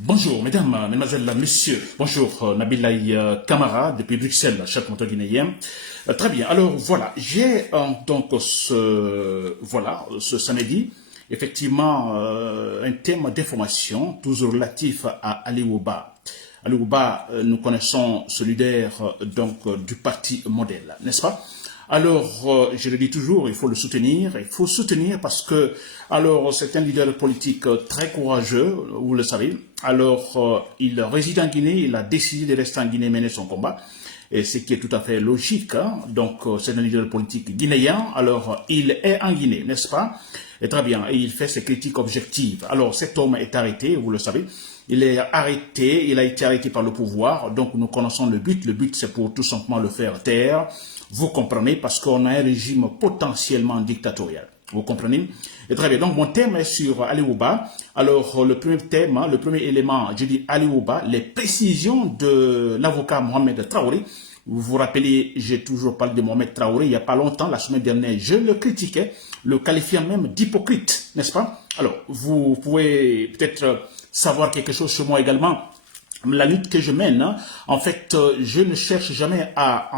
Bonjour, mesdames, mesdemoiselles, messieurs. Bonjour, Nabilaï Kamara, depuis Bruxelles, chef moteur guinéen. Très bien. Alors, voilà, j'ai donc ce samedi, effectivement, un thème d'information, toujours relatif à Ali Ouba. Ali Ouba, nous connaissons ce leader du parti modèle, n'est-ce pas? Alors, je le dis toujours, il faut le soutenir. Il faut soutenir parce que, alors, c'est un leader politique très courageux, vous le savez. Alors, il réside en Guinée, il a décidé de rester en Guinée, mener son combat. Et ce qui est tout à fait logique. Hein. Donc, c'est un leader politique guinéen. Alors, il est en Guinée, n'est-ce pas? Et très bien. Et il fait ses critiques objectives. Alors, cet homme est arrêté, vous le savez. Il est arrêté, il a été arrêté par le pouvoir. Donc, nous connaissons le but. Le but, c'est pour tout simplement le faire taire. Vous comprenez, parce qu'on a un régime potentiellement dictatorial. Vous comprenez? Et très bien. Donc, mon thème est sur Ali Ouba. Alors, le premier thème, le premier élément, je dis Ali Ouba, les précisions de l'avocat Mohamed Traoré. Vous vous rappelez, j'ai toujours parlé de Mohamed Traoré il n'y a pas longtemps, la semaine dernière, je le critiquais, le qualifiant même d'hypocrite, n'est-ce pas? Alors, vous pouvez peut-être savoir quelque chose sur moi également. La lutte que je mène, hein, en fait, je ne cherche jamais à,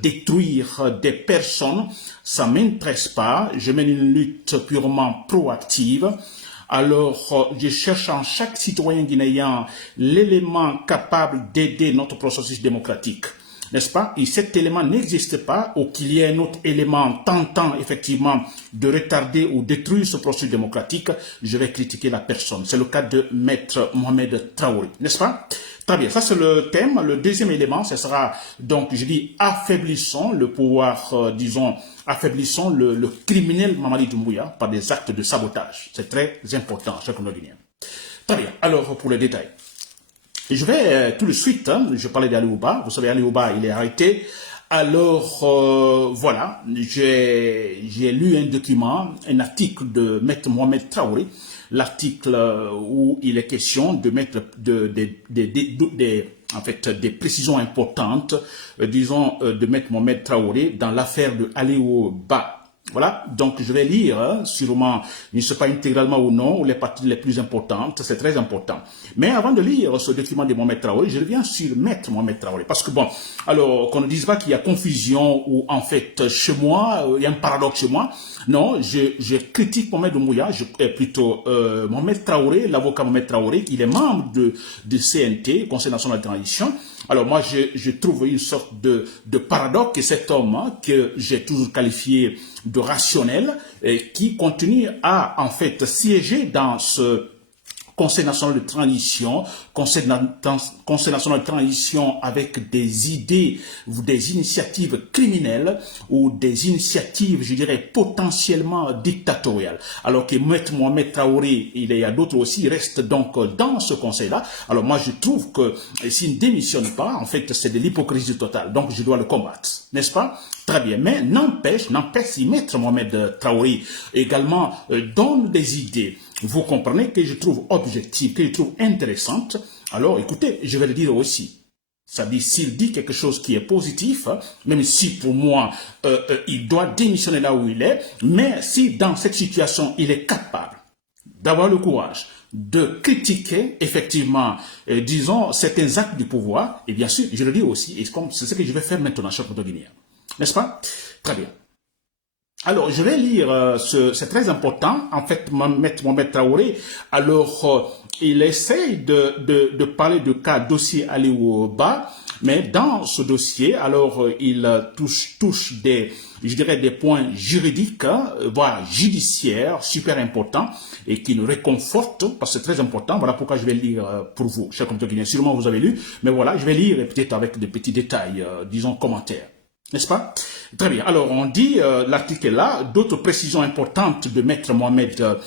détruire des personnes. Ça m'intéresse pas. Je mène une lutte purement proactive. Alors, je cherche en chaque citoyen guinéen l'élément capable d'aider notre processus démocratique. N'est-ce pas? Et cet élément n'existe pas ou qu'il y ait un autre élément tentant effectivement de retarder ou détruire ce processus démocratique, je vais critiquer la personne. C'est le cas de Maître Mohamed Traoré, n'est-ce pas? Très bien, ça c'est le thème. Le deuxième élément, ce sera donc, je dis, affaiblissons le pouvoir, affaiblissons le criminel Mamadi Doumbouya par des actes de sabotage. C'est très important, chers Guinéens. Très bien, alors pour les détails. Je vais tout de suite, hein, je parlais d'Ali Ouba, vous savez Ali Ouba il est arrêté, alors voilà, j'ai lu un document, un article de Maître Mohamed Traoré, l'article où il est question de mettre des précisions importantes, de Maître Mohamed Traoré dans l'affaire de Ali Ouba. Voilà, donc je vais lire, hein, sûrement, je ne sais pas intégralement ou non, les parties les plus importantes, c'est très important. Mais avant de lire ce document de Mohamed Traoré, je reviens sur Maître Mohamed Traoré. Parce que bon, alors qu'on ne dise pas qu'il y a confusion ou en fait, chez moi, il y a un paradoxe chez moi. Non, je critique Mohamed Doumbouya, Mohamed Traoré, l'avocat Mohamed Traoré, il est membre de CNT, Conseil national de transition. Alors moi, je trouve une sorte de paradoxe que cet homme, hein, que j'ai toujours qualifié de rationnel, et qui continue à en fait siéger dans ce Conseil national de transition, Conseil national de transition avec des idées ou des initiatives criminelles ou des initiatives, je dirais, potentiellement dictatoriales. Alors que Maître Mohamed Traoré, il y a d'autres aussi, il reste donc dans ce conseil-là. Alors moi, je trouve que s'il ne démissionne pas, en fait, c'est de l'hypocrisie totale. Donc je dois le combattre, n'est-ce pas? Très bien, mais n'empêche, si Maître Mohamed Traoré également donne des idées, vous comprenez, que je trouve objective, que je trouve intéressante, alors écoutez, je vais le dire aussi. Ça dit, s'il dit quelque chose qui est positif, même si pour moi, il doit démissionner là où il est, mais si dans cette situation, il est capable d'avoir le courage de critiquer effectivement, disons, certains actes du pouvoir, et bien sûr, je le dis aussi, et c'est ce que je vais faire maintenant, cher Guinéen. N'est-ce pas? Très bien. Alors, je vais lire, c'est très important. En fait, Maître Mohamed Traoré, alors, il essaye de parler de cas dossier Ali Ouba, mais dans ce dossier, alors, il touche je dirais, des points juridiques, hein, voire judiciaires, super importants, et qui nous réconfortent, parce que c'est très important. Voilà pourquoi je vais lire pour vous, chers compatriotes guinéens. Sûrement, vous avez lu, mais voilà, je vais lire, et peut-être avec des petits détails, disons, commentaires. N'est-ce pas? Très bien. Alors, on dit, l'article est là, d'autres précisions importantes de Maître Mohamed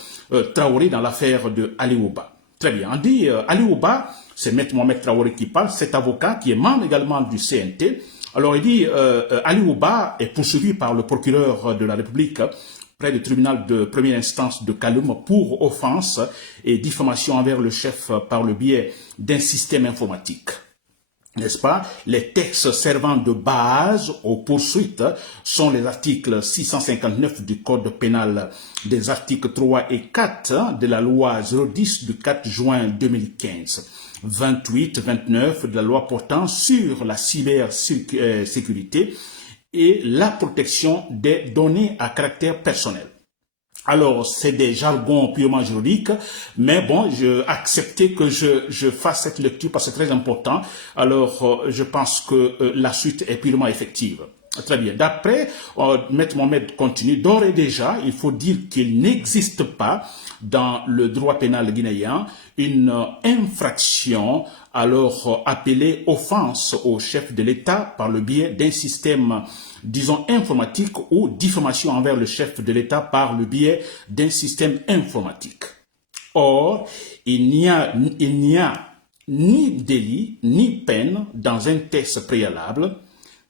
Traoré dans l'affaire de Ali Ouba. Très bien. On dit, Ali Ouba, c'est Maître Mohamed Traoré qui parle, cet avocat qui est membre également du CNT. Alors, il dit, Ali Ouba est poursuivi par le procureur de la République près du tribunal de première instance de Kaloum pour offense et diffamation envers le chef par le biais d'un système informatique. n'est-ce pas? Les textes servant de base aux poursuites sont les articles 659 du Code pénal, des articles 3 et 4 de la loi 010 du 4 juin 2015, 28, 29 de la loi portant sur la cybersécurité et la protection des données à caractère personnel. Alors, c'est des jargons purement juridiques, mais bon, je acceptais que je fasse cette lecture parce que c'est très important. Alors, je pense que la suite est purement effective. Très bien. D'après Maître Mohamed continue, d'ores et déjà, il faut dire qu'il n'existe pas dans le droit pénal guinéen une infraction alors appelée offense au chef de l'État par le biais d'un système, disons, informatique ou diffamation envers le chef de l'État par le biais d'un système informatique. Or, il n'y a ni délit ni peine dans un texte préalable.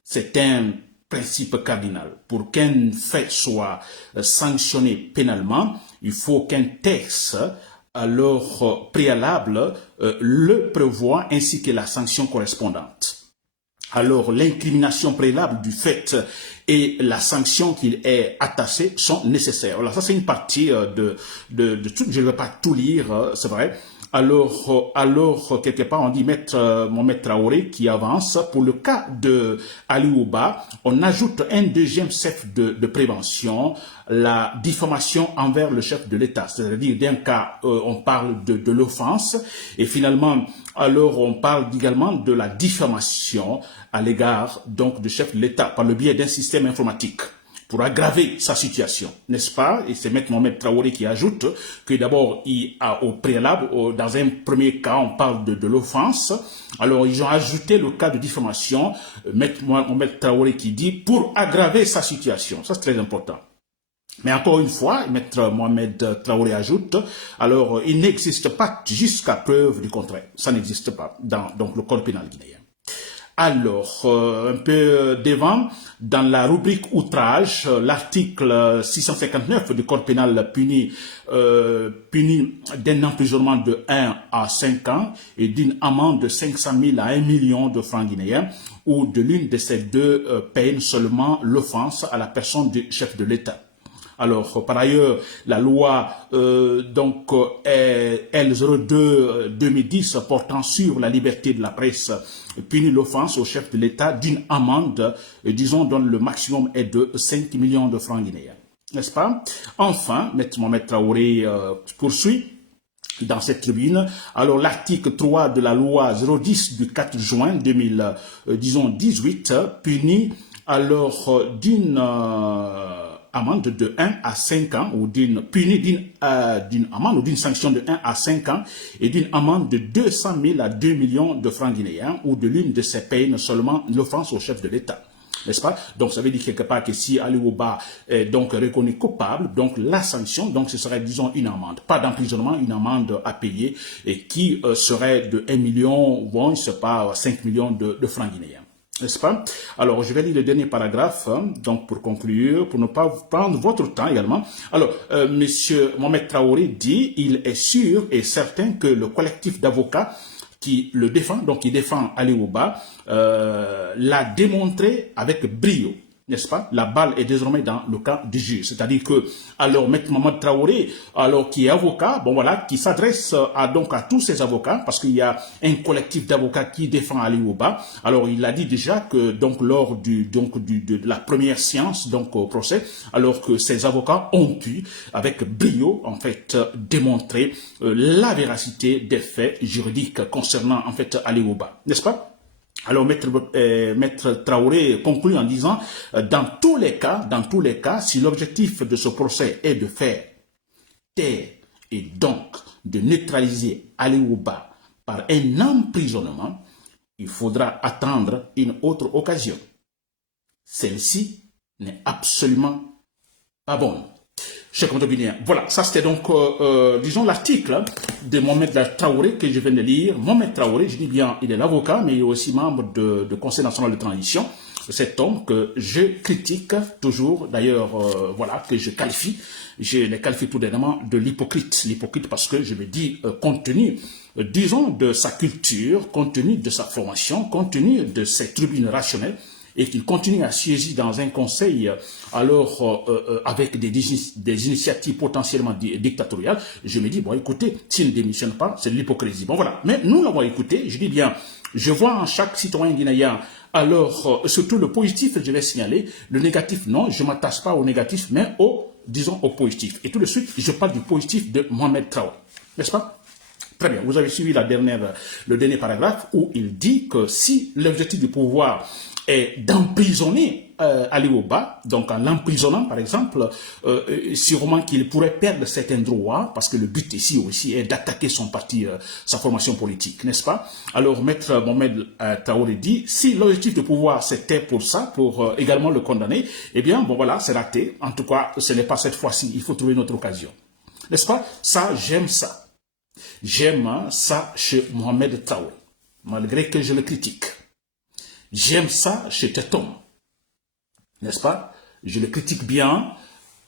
C'est un principe cardinal. Pour qu'un fait soit sanctionné pénalement, il faut qu'un texte alors préalable le prévoit ainsi que la sanction correspondante. Alors, l'incrimination préalable du fait et la sanction qu'il est attachée sont nécessaires. Alors, ça, c'est une partie de tout. Je ne vais pas tout lire, c'est vrai. Alors, quelque part, on dit Mohamed Traoré qui avance. Pour le cas de Ali Ouba, on ajoute un deuxième chef de prévention, la diffamation envers le chef de l'État. C'est-à-dire, d'un cas, on parle de l'offense, et finalement, alors on parle également de la diffamation à l'égard donc du chef de l'État par le biais d'un système informatique, pour aggraver sa situation, n'est-ce pas? Et c'est Maître Mohamed Traoré qui ajoute que d'abord, au préalable, dans un premier cas, on parle de l'offense. Alors, ils ont ajouté le cas de diffamation, Maître Mohamed Traoré qui dit, pour aggraver sa situation. Ça, c'est très important. Mais encore une fois, Maître Mohamed Traoré ajoute, alors, il n'existe pas jusqu'à preuve du contraire. Ça n'existe pas dans donc, le Code pénal guinéen. Alors, un peu devant, dans la rubrique outrage, l'article 659 du Code pénal punit d'un emprisonnement de 1 à 5 ans et d'une amende de 500 000 à 1 million de francs guinéens, ou de l'une de ces deux peines seulement l'offense à la personne du chef de l'État. Alors, par ailleurs, la loi L02-2010 portant sur la liberté de la presse punit l'offense au chef de l'État d'une amende, disons, dont le maximum est de 5 millions de francs guinéens. N'est-ce pas? Enfin, Maître Mohamed Traoré poursuit dans cette tribune. Alors, l'article 3 de la loi 010 du 4 juin 2018 punit alors d'une amende de 1 à 5 ans, ou d'une amende ou d'une sanction de 1 à 5 ans et d'une amende de 200 000 à 2 millions de francs guinéens, ou de l'une de ces peines seulement l'offense au chef de l'État. N'est-ce pas? Donc, ça veut dire quelque part que si Ali Ouba est donc reconnu coupable, donc la sanction, donc ce serait, disons, une amende. Pas d'emprisonnement, une amende à payer, et qui serait de 1 million, bon, je ne sais pas, 5 millions de francs guinéens. N'est-ce pas? Alors, je vais lire le dernier paragraphe, donc pour conclure, pour ne pas prendre votre temps également. Alors, Monsieur Mohamed Traoré dit, il est sûr et certain que le collectif d'avocats qui le défend, donc qui défend Ali Ouba, l'a démontré avec brio. N'est-ce pas? La balle est désormais dans le camp du juge. C'est-à-dire que, alors, Maître Mohamed Traoré, alors, qui est avocat, bon voilà, qui s'adresse donc à tous ces avocats, parce qu'il y a un collectif d'avocats qui défend Ali Ouba. Alors, il a dit déjà que, donc, lors de la première séance, donc, au procès, alors que ces avocats ont pu, avec brio, en fait, démontrer la véracité des faits juridiques concernant, en fait, Ali Ouba. N'est-ce pas? Alors, Maître Traoré conclut en disant, dans tous les cas, si l'objectif de ce procès est de faire taire et donc de neutraliser Ali Ouba par un emprisonnement, il faudra attendre une autre occasion. Celle-ci n'est absolument pas bonne. Chers compatriotes, voilà, ça c'était donc, disons, l'article de Mohamed Traoré que je viens de lire. Mohamed Traoré, je dis bien, il est l'avocat, mais il est aussi membre du Conseil national de transition. cet homme que je critique toujours, d'ailleurs, voilà, que je qualifie, je les qualifie tout dernièrement de l'hypocrite. L'hypocrite parce que je me dis, compte tenu, disons, de sa culture, compte tenu de sa formation, compte tenu de ses tribunes rationnelles, et qu'il continue à siéger dans un conseil alors avec des initiatives potentiellement dictatoriales, je me dis, bon écoutez, s'il ne démissionne pas, c'est de l'hypocrisie. Bon voilà, mais nous l'avons écouté, je dis bien, je vois en chaque citoyen guinéen, alors surtout le positif, je vais signaler, le négatif, non, je ne m'attache pas au négatif, mais disons au positif. Et tout de suite, je parle du positif de Mohamed Traoré, n'est-ce pas? Très bien, vous avez suivi le dernier paragraphe où il dit que si l'objectif du pouvoir est d'emprisonner Ali Oba, donc en l'emprisonnant par exemple, sûrement qu'il pourrait perdre certains droits, parce que le but ici aussi est d'attaquer son parti, sa formation politique, n'est-ce pas? Alors Maître Mohamed Traoré dit, si l'objectif du pouvoir c'était pour ça, pour également le condamner, eh bien bon voilà, c'est raté, en tout cas ce n'est pas cette fois-ci, il faut trouver une autre occasion, n'est-ce pas? Ça, j'aime ça. J'aime ça chez Mohamed Traoré, malgré que je le critique. J'aime ça chez cet homme, n'est-ce pas? Je le critique bien,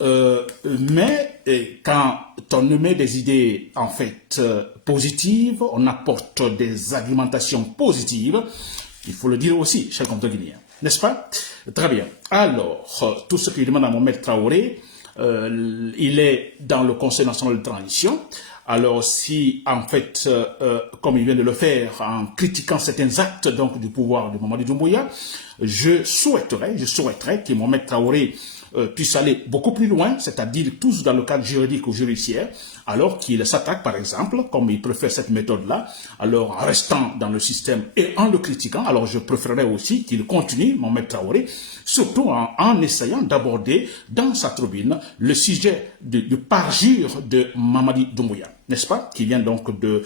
mais quand on met des idées en fait positives, on apporte des argumentations positives, il faut le dire aussi, chers compatriotes guinéens, n'est-ce pas? Très bien. Alors, tout ce qu'il demande à Mohamed Traoré, il est dans le Conseil national de transition. Alors si, en fait, comme il vient de le faire, en critiquant certains actes donc du pouvoir de Mamadi Doumbouya, je souhaiterais que Mohamed Traoré puisse aller beaucoup plus loin, c'est-à-dire tous dans le cadre juridique ou judiciaire, alors qu'il s'attaque, par exemple, comme il préfère cette méthode-là, alors en restant dans le système et en le critiquant, alors je préférerais aussi qu'il continue, Mohamed Traoré, surtout en essayant d'aborder dans sa tribune le sujet du parjure de Mamadi Doumbouya, n'est-ce pas, qui vient donc de,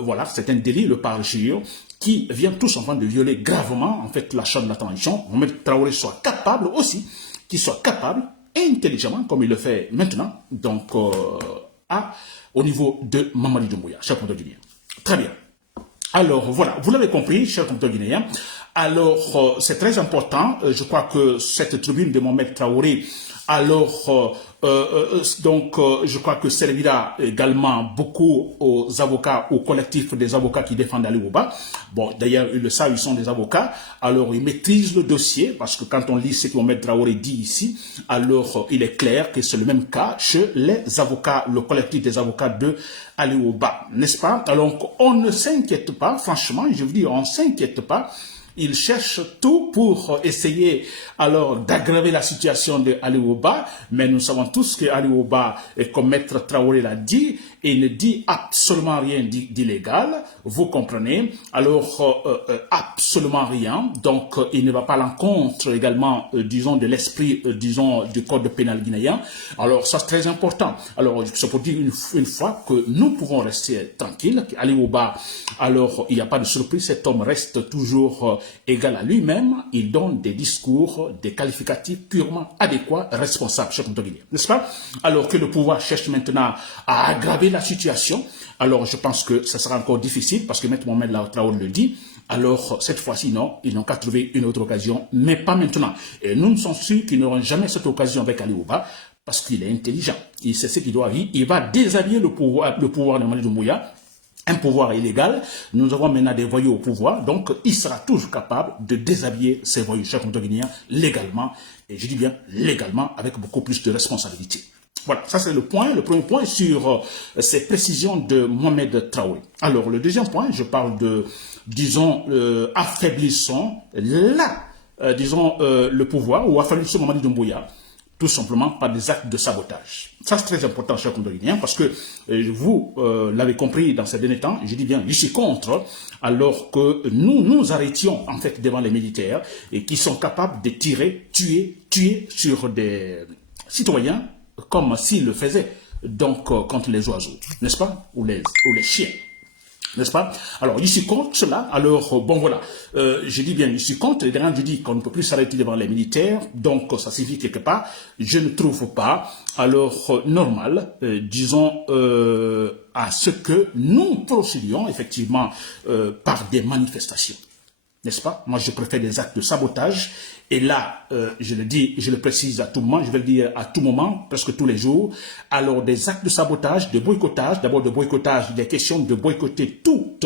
voilà, c'est un délit, le parjure, qui vient tout simplement de violer gravement, en fait, la charte de la transition. Mohamed Traoré soit capable aussi, qu'il soit capable, intelligemment, comme il le fait maintenant, donc au niveau de Mamadi Doumbouya, cher compatriote guinéen. Très bien. Alors voilà, vous l'avez compris, cher compatriote guinéen. Alors c'est très important, je crois que cette tribune de Mohamed Traoré, alors je crois que servira également beaucoup aux avocats, au collectif des avocats qui défendent Ali Oba. Bon, d'ailleurs, ils le savent, ils sont des avocats, alors ils maîtrisent le dossier, parce que quand on lit ce que Mohamed Traoré dit ici, alors il est clair que c'est le même cas chez les avocats, le collectif des avocats de Ali Oba, n'est-ce pas? Alors on ne s'inquiète pas, franchement, je vous dis, on ne s'inquiète pas. Il cherche tout pour essayer alors d'aggraver la situation de Ali Oba, mais nous savons tous que Ali Oba, comme Maître Traoré l'a dit, il ne dit absolument rien d'illégal, vous comprenez, alors absolument rien, donc il ne va pas à l'encontre également, disons, de l'esprit, disons, du code pénal guinéen, alors ça c'est très important. Alors c'est pour dire une fois que nous pouvons rester tranquilles, qu'Ali Oba, alors il n'y a pas de surprise, cet homme reste toujours égal à lui-même, il donne des discours, des qualificatifs purement adéquats, responsables, cher compatriotes guinéens, n'est-ce pas? Alors que le pouvoir cherche maintenant à aggraver la situation, alors je pense que ça sera encore difficile, parce que Maître Mohamed Traoré le dit, alors cette fois-ci, non, ils n'ont qu'à trouver une autre occasion, mais pas maintenant. Et nous sommes sûrs qu'ils n'auront jamais cette occasion avec Ali Oba, parce qu'il est intelligent, il sait ce qu'il doit vivre, il va déshabiller le pouvoir de Mamadi Doumbouya, un pouvoir illégal, nous avons maintenant des voyous au pouvoir, donc il sera toujours capable de déshabiller ces voyous, chers compatriotes guinéens, légalement, et je dis bien légalement, avec beaucoup plus de responsabilité. Voilà, ça c'est le premier point sur ces précisions de Mohamed Traoré. Alors le deuxième point, je parle de, disons, affaiblissons le pouvoir, ou affaiblissons Mamadi Doumbouya, tout simplement par des actes de sabotage. Ça, c'est très important, chers compatriotes guinéens, parce que vous l'avez compris dans ces derniers temps, je dis bien, je suis contre, alors que nous arrêtions, en fait, devant les militaires, et qui sont capables de tirer, tuer sur des citoyens, comme s'ils le faisaient, donc, contre les oiseaux, n'est-ce pas, ou les chiens. N'est-ce pas? Alors, je suis contre cela. Alors, bon, voilà. Je dis bien, je suis contre. Et derrière, je dis qu'on ne peut plus s'arrêter devant les militaires. Donc, ça signifie quelque part, je ne trouve pas, alors, normal, disons, à ce que nous procédions, effectivement, par des manifestations. n'est-ce pas? Moi, je préfère des actes de sabotage. Et là, je le dis, je le précise à tout moment, je vais le dire à tout moment, presque tous les jours. Alors, des actes de sabotage, de boycottage, d'abord de boycottage, il est question de boycotter tout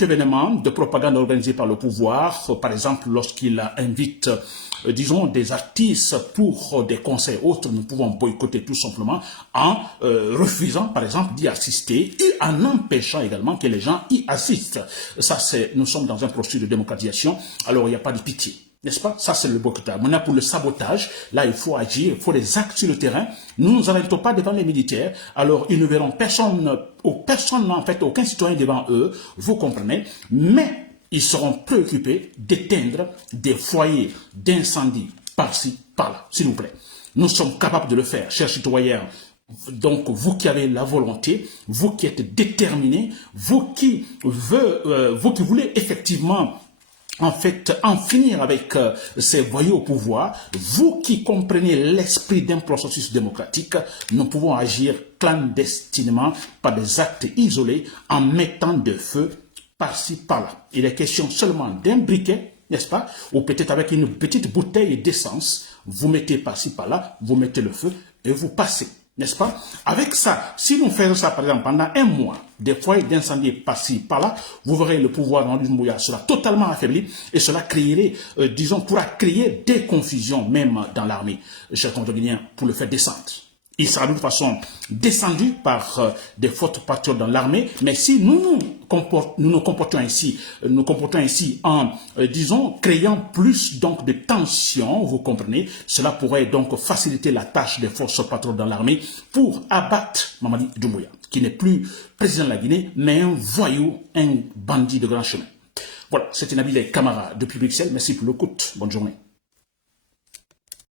événement de propagande organisé par le pouvoir. Par exemple, lorsqu'il invite, disons, des artistes pour des concerts autres, nous pouvons boycotter tout simplement en refusant, par exemple, d'y assister et en empêchant également que les gens y assistent. Ça, nous sommes dans un processus de démocratisation, alors il n'y a pas de pitié. N'est-ce pas? Ça, c'est le boycottage. Maintenant, pour le sabotage, là, il faut agir, il faut des actes sur le terrain. Nous ne nous arrêtons pas devant les militaires. Alors, ils ne verront personne, en fait, aucun citoyen devant eux, vous comprenez. Mais ils seront préoccupés d'éteindre des foyers d'incendie par-ci, par-là, s'il vous plaît. Nous sommes capables de le faire, chers citoyens. Donc, vous qui avez la volonté, vous qui êtes déterminés, vous qui voulez effectivement en fait, en finir avec ces voyous au pouvoir, vous qui comprenez l'esprit d'un processus démocratique, nous pouvons agir clandestinement par des actes isolés en mettant de feu par-ci, par-là. Il est question seulement d'un briquet, n'est-ce pas? Ou peut-être avec une petite bouteille d'essence, vous mettez par-ci, par-là, vous mettez le feu et vous passez. N'est-ce pas? Avec ça, si nous faisons ça, par exemple, pendant un mois, des foyers d'incendie par-ci, par-là, vous verrez le pouvoir dans Doumbouya sera totalement affaibli et cela créerait, pourra créer des confusions même dans l'armée, chers compatriotes, pour le faire descendre. Il sera de toute façon descendu par des fortes patriotes dans l'armée, mais si nous nous comportons ainsi en, créant plus donc de tensions, vous comprenez, cela pourrait donc faciliter la tâche des forces patriotes dans l'armée pour abattre Mamadi Doumbouya, qui n'est plus président de la Guinée, mais un voyou, un bandit de grand chemin. Voilà, c'était Nabil Camara depuis Bruxelles. Merci pour l'écoute. Bonne journée.